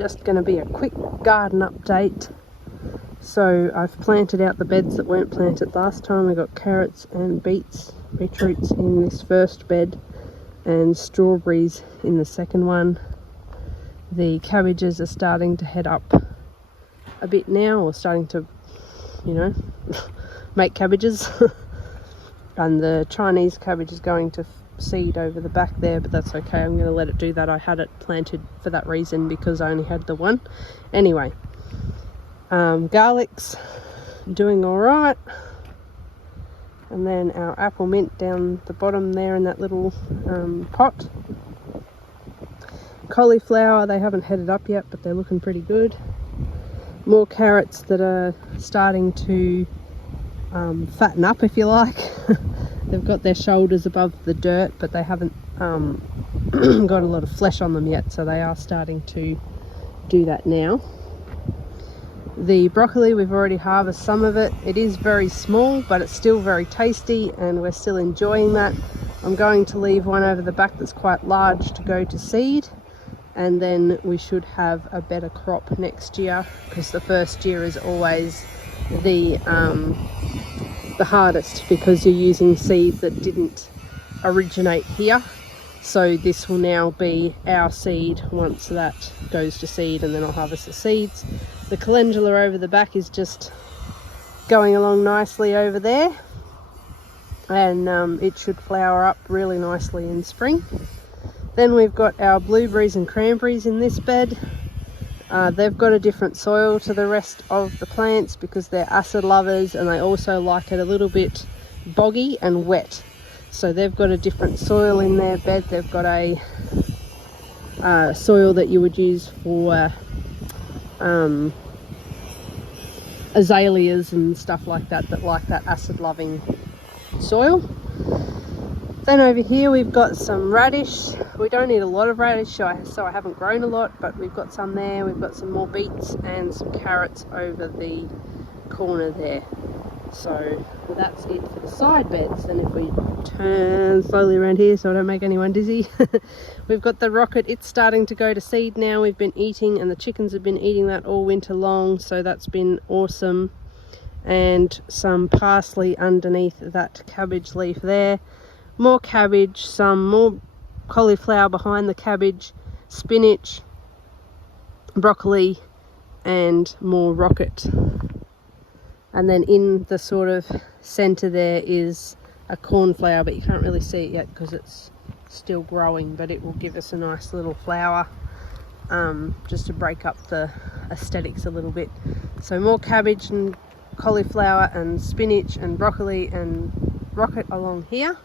just going to be a quick garden update. So I've planted out the beds that weren't planted last time. I got carrots and beetroots in this first bed and strawberries in the second one. The cabbages are starting to head up a bit now, or starting to, you know, make cabbages. And the Chinese cabbage is going to seed over the back there, but that's okay. I'm going to let it do that. I had it planted for that reason because I only had the one. Anyway, garlic's doing all right. And then our apple mint down the bottom there in that little pot. Cauliflower, they haven't headed up yet, but they're looking pretty good. More carrots that are starting to fatten up, if you like. They've got their shoulders above the dirt, but they haven't got a lot of flesh on them yet, so they are starting to do that now. The broccoli, we've already harvested some of it. It is very small, but it's still very tasty, and we're still enjoying that. I'm going to leave one over the back that's quite large to go to seed, and then we should have a better crop next year, because the first year is always the hardest, because you're using seed that didn't originate here. So this will now be our seed once that goes to seed, and then I'll harvest the seeds. The calendula over the back is just going along nicely over there, and it should flower up really nicely in spring. Then we've got our blueberries and cranberries in this bed. They've got a different soil to the rest of the plants because they're acid lovers, and they also like it a little bit boggy and wet. So they've got a different soil in their bed. They've got a soil that you would use for azaleas and stuff like that like that acid loving soil. Then over here we've got some radish. We don't need a lot of radish, so I haven't grown a lot, but we've got some there. We've got some more beets and some carrots over the corner there. So that's it for the side beds. And if we turn slowly around here so I don't make anyone dizzy, we've got the rocket. It's starting to go to seed now. We've been eating, and the chickens have been eating that all winter long, so that's been awesome. And some parsley underneath that cabbage leaf there. More cabbage, some more cauliflower behind the cabbage, spinach, broccoli, and more rocket. And then in the sort of center there is a cornflower, but you can't really see it yet because it's still growing, but it will give us a nice little flower, just to break up the aesthetics a little bit. So more cabbage and cauliflower and spinach and broccoli and rocket along here.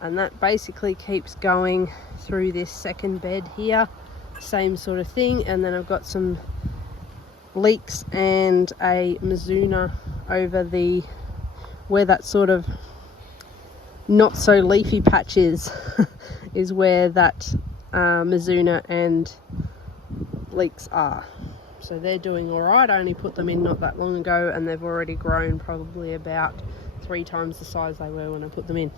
And that basically keeps going through this second bed here, same sort of thing. And then I've got some leeks and a mizuna over the, where that sort of not so leafy patch is, is where that mizuna and leeks are. So they're doing all right. I only put them in not that long ago, and they've already grown probably about 3 times the size they were when I put them in.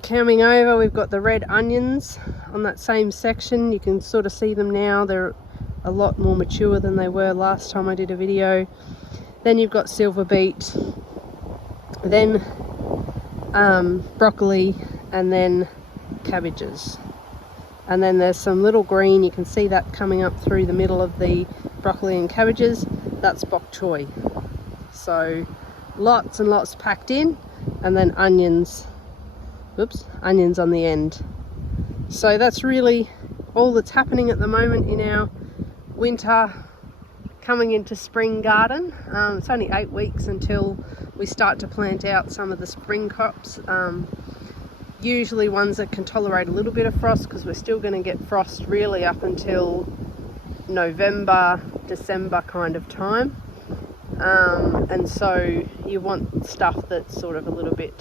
Coming over, we've got the red onions on that same section. You can sort of see them now. They're a lot more mature than they were last time I did a video. Then you've got silver beet, then broccoli, and then cabbages. And then there's some little green, you can see that coming up through the middle of the broccoli and cabbages. That's bok choy. So lots and lots packed in, and then onions. Oops, onions on the end. So that's really all that's happening at the moment in our winter coming into spring garden. It's only 8 weeks until we start to plant out some of the spring crops. Usually ones that can tolerate a little bit of frost, because we're still going to get frost really up until November, December kind of time. And so you want stuff that's sort of a little bit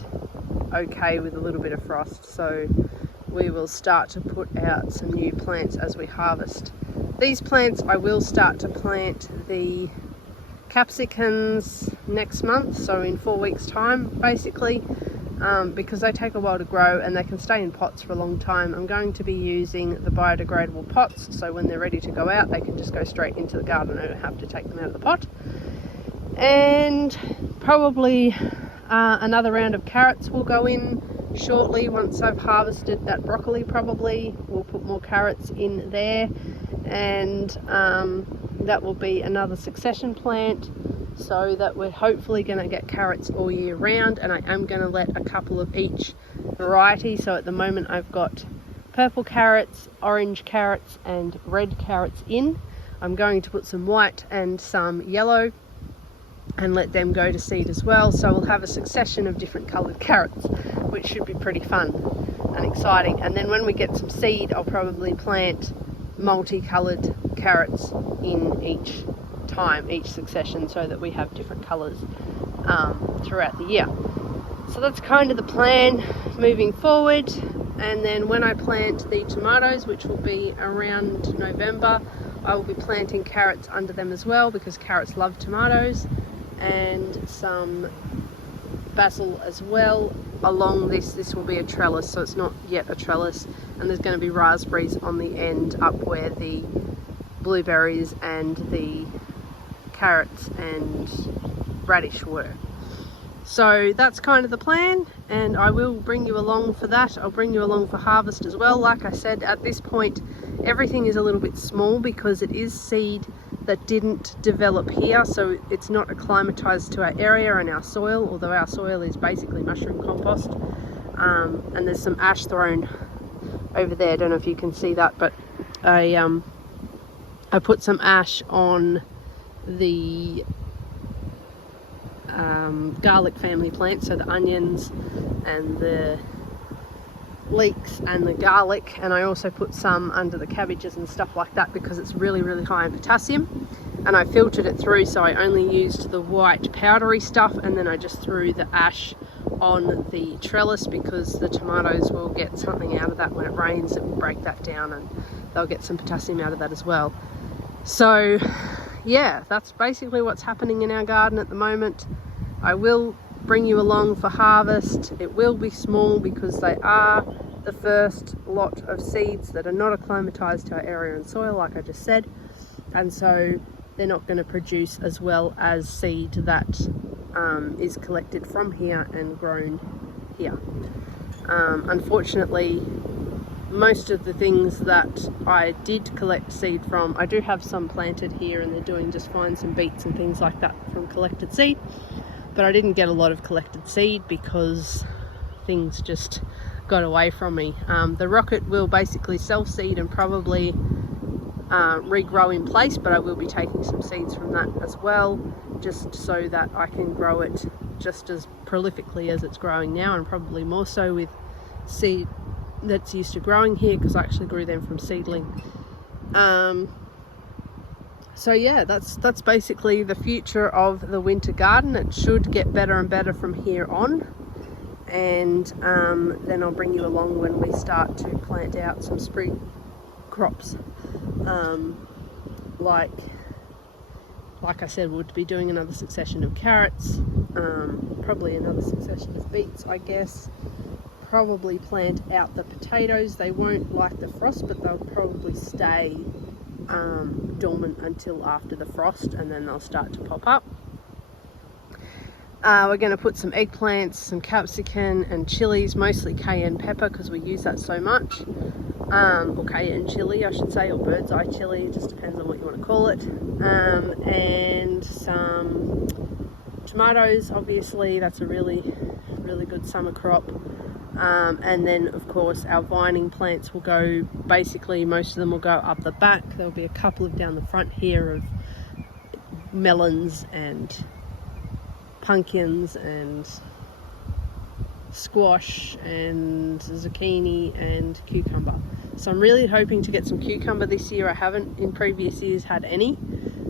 okay with a little bit of frost. So we will start to put out some new plants as we harvest. These plants, I will start to plant the capsicums next month, so in 4 weeks time basically. because they take a while to grow and they can stay in pots for a long time. I'm going to be using the biodegradable pots, so when they're ready to go out they can just go straight into the garden. I don't have to take them out of the pot. And probably another round of carrots will go in shortly once I've harvested that broccoli. Probably we'll put more carrots in there, and that will be another succession plant, so that we're hopefully going to get carrots all year round. And I am going to let a couple of each variety. So at the moment I've got purple carrots, orange carrots and red carrots in. I'm going to put some white and some yellow and let them go to seed as well. So we'll have a succession of different coloured carrots, which should be pretty fun and exciting. And then when we get some seed, I'll probably plant multicoloured carrots in each succession, so that we have different colours throughout the year. So that's kind of the plan moving forward. And then when I plant the tomatoes, which will be around November, I will be planting carrots under them as well, because carrots love tomatoes, and some basil as well along this. This will be a trellis, so it's not yet a trellis, and there's going to be raspberries on the end up where the blueberries and the carrots and radish were. So that's kind of the plan, and I will bring you along for that. I'll bring you along for harvest as well. Like I said, at this point everything is a little bit small because it is seed that didn't develop here, so it's not acclimatized to our area and our soil, although our soil is basically mushroom compost. And there's some ash thrown over there, I don't know if you can see that, but I put some ash on the garlic family plants, so the onions and the leeks and the garlic, and I also put some under the cabbages and stuff like that, because it's really high in potassium. And I filtered it through, so I only used the white powdery stuff, and then I just threw the ash on the trellis, because the tomatoes will get something out of that when it rains. It will break that down and they'll get some potassium out of that as well. So yeah, that's basically what's happening in our garden at the moment. I will bring you along for harvest. It will be small because they are the first lot of seeds that are not acclimatized to our area and soil, like I just said, and so they're not going to produce as well as seed that is collected from here and grown here. Unfortunately, most of the things that I did collect seed from, I do have some planted here and they're doing just fine, some beets and things like that from collected seed, but I didn't get a lot of collected seed because things just got away from me. The rocket will basically self-seed and probably regrow in place, but I will be taking some seeds from that as well, just so that I can grow it just as prolifically as it's growing now, and probably more so with seed that's used to growing here, because I actually grew them from seedling. So yeah, that's basically the future of the winter garden. It should get better and better from here on, and then I'll bring you along when we start to plant out some spring crops. Like I said, we'll be doing another succession of carrots, probably another succession of beets, I guess. Probably plant out the potatoes. They won't like the frost, but they'll probably stay dormant until after the frost, and then they'll start to pop up. We're going to put some eggplants, some capsicum and chilies, mostly cayenne pepper because we use that so much, or cayenne chili I should say, or bird's eye chili, it just depends on what you want to call it, and some tomatoes. Obviously that's a really good summer crop. And then of course our vining plants will go, basically most of them will go up the back. There'll be a couple of down the front here of melons and pumpkins and squash and zucchini and cucumber. So I'm really hoping to get some cucumber this year. I haven't in previous years had any.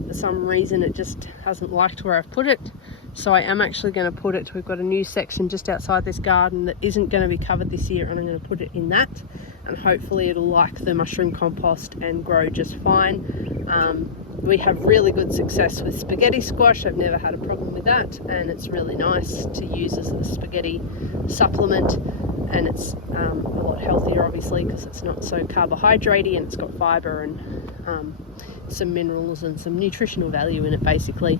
For some reason it just hasn't liked where I've put it. So I am actually going to put it, we've got a new section just outside this garden that isn't going to be covered this year, and I'm going to put it in that, and hopefully it'll like the mushroom compost and grow just fine. We have really good success with spaghetti squash. I've never had a problem with that, and it's really nice to use as a spaghetti supplement, and it's a lot healthier obviously because it's not so carbohydratey, and it's got fibre and some minerals and some nutritional value in it basically.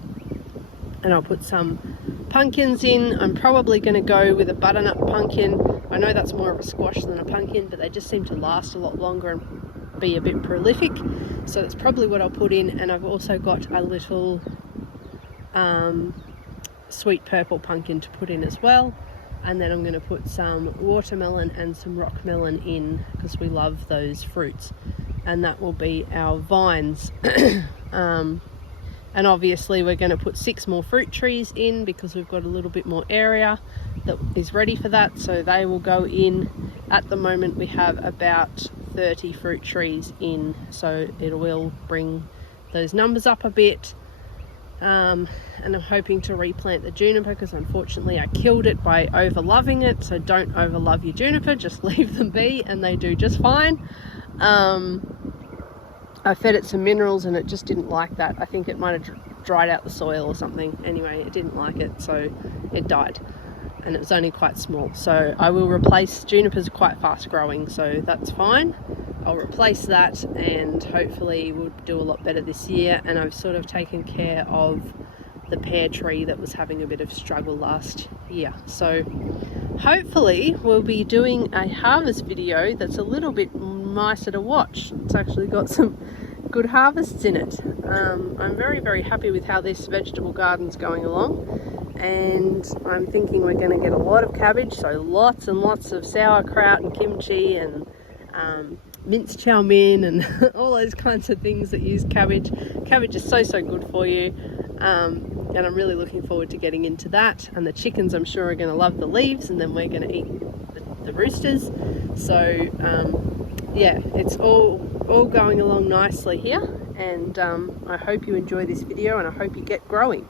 And I'll put some pumpkins in. I'm probably going to go with a butternut pumpkin. I know that's more of a squash than a pumpkin, but they just seem to last a lot longer and be a bit prolific, so that's probably what I'll put in. And I've also got a little sweet purple pumpkin to put in as well, and then I'm going to put some watermelon and some rock melon in because we love those fruits, and that will be our vines. And obviously we're going to put 6 more fruit trees in because we've got a little bit more area that is ready for that, so they will go in. At the moment we have about 30 fruit trees in, so it will bring those numbers up a bit. And I'm hoping to replant the juniper because unfortunately I killed it by overloving it, so don't overlove your juniper, just leave them be and they do just fine. I fed it some minerals and it just didn't like that. I think it might have dried out the soil or something. Anyway, it didn't like it, so it died, and it was only quite small. So I will replace, junipers are quite fast growing, so that's fine. I'll replace that and hopefully we'll do a lot better this year. And I've sort of taken care of the pear tree that was having a bit of struggle last year. So hopefully we'll be doing a harvest video that's a little bit nicer to watch. It's actually got some good harvests in it. I'm very, very happy with how this vegetable garden's going along, and I'm thinking we're going to get a lot of cabbage, so lots and lots of sauerkraut and kimchi and minced chow mein and all those kinds of things that use cabbage. Cabbage is so good for you, and I'm really looking forward to getting into that. And the chickens, I'm sure, are going to love the leaves, and then we're going to eat the roosters. So yeah, it's all going along nicely here, and I hope you enjoy this video and I hope you get growing.